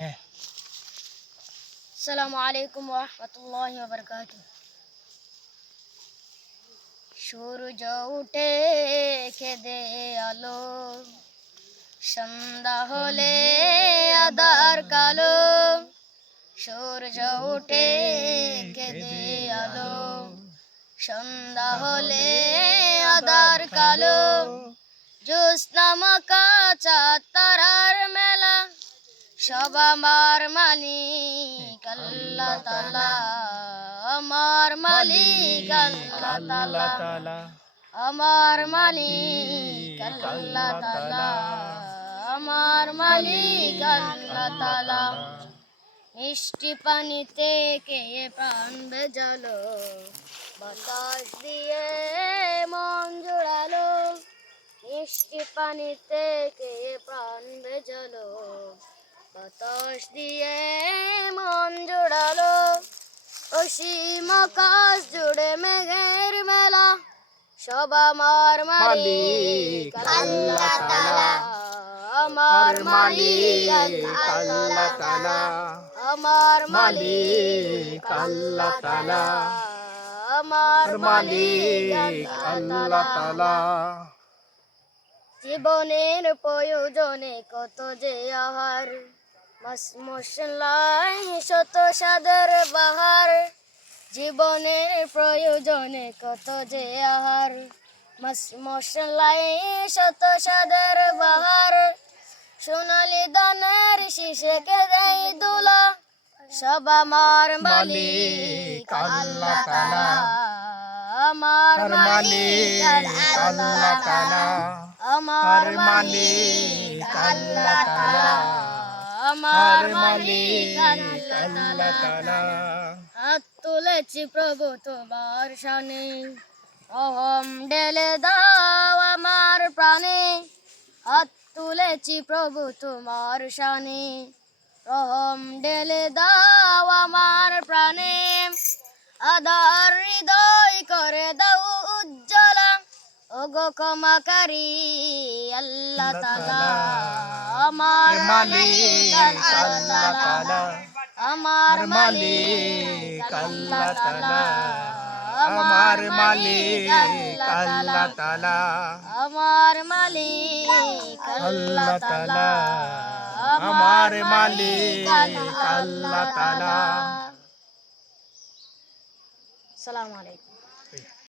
হ্যাঁ। আসসালামু আলাইকুম ওয়া রাহমাতুল্লাহি ওয়া বারাকাতুহু। সূর্য উঠে কেঁদে আলো, সন্ধ্যা হলে আঁধার কালো। সূর্য উঠে কেঁদে আলো, সন্ধ্যা হলে আঁধার কালো। জ্যোৎস্না মাখা চাঁদ তারার মেলা, সব আমার মালিক আল্লাহ তাআলা। আমার মালিক আল্লাহ তাআলা, আমার মালিক আল্লাহ তাআলা, আমার মালিক আল্লাহ তাআলা। মিষ্টি পানিতে কে প্রাণ ভেজালো, বাতাস দিয়ে মন জোড়ালো। মিষ্টি পানিতে কে প্রাণ ভেজালো, বাতাস দিয়ে মন জোড়ালো। অসীম আকাশ জুড়ে মেঘের মেলা, সব আমার মালিক আল্লাহ তাআলা। আমার মালিক আল্লাহ তাআলা, আমার মালিক আল্লাহ তাআলা, আমার মালিক আল্লাহ তাআলা। জীবনের প্রয়োজনে কত যে আহার, মাছ মশলায় শত স্বাদের বাহার। জীবনের প্রয়োজনে কত যে আহার, মাছ মশলায় শত স্বাদের বাহার। সোনালি দানের শীষে কেঁদেই দোলা, সব আমার মালিক আল্লাহ তাআলা। আমার মালিক আল্লাহ তাআলা, আমার মালিক আল্লাহ তাআলা, আমার মালিক আল্লাহ তাআলা। হাত তুলেছি প্রভু তোমার শানে, রহম ঢেলে দাও আমার প্রাণে। হাত তুলেছি প্রভু তোমার শানে, রহম ঢেলে দাও আমার প্রাণে। আধার হৃদয় করে দাও উজ্জ্বলা, ওগো ক্ষমাকারী আল্লাহ তাআলা। আমার মালিক আল্লাহ তাআলা, আমার মালিক আল্লাহ তাআলা, আমার মালিক আল্লাহ তাআলা, আমার মালিক আল্লাহ তাআলা, আমার মালিক আল্লাহ তাআলা। আসসালামু আলাইকুম।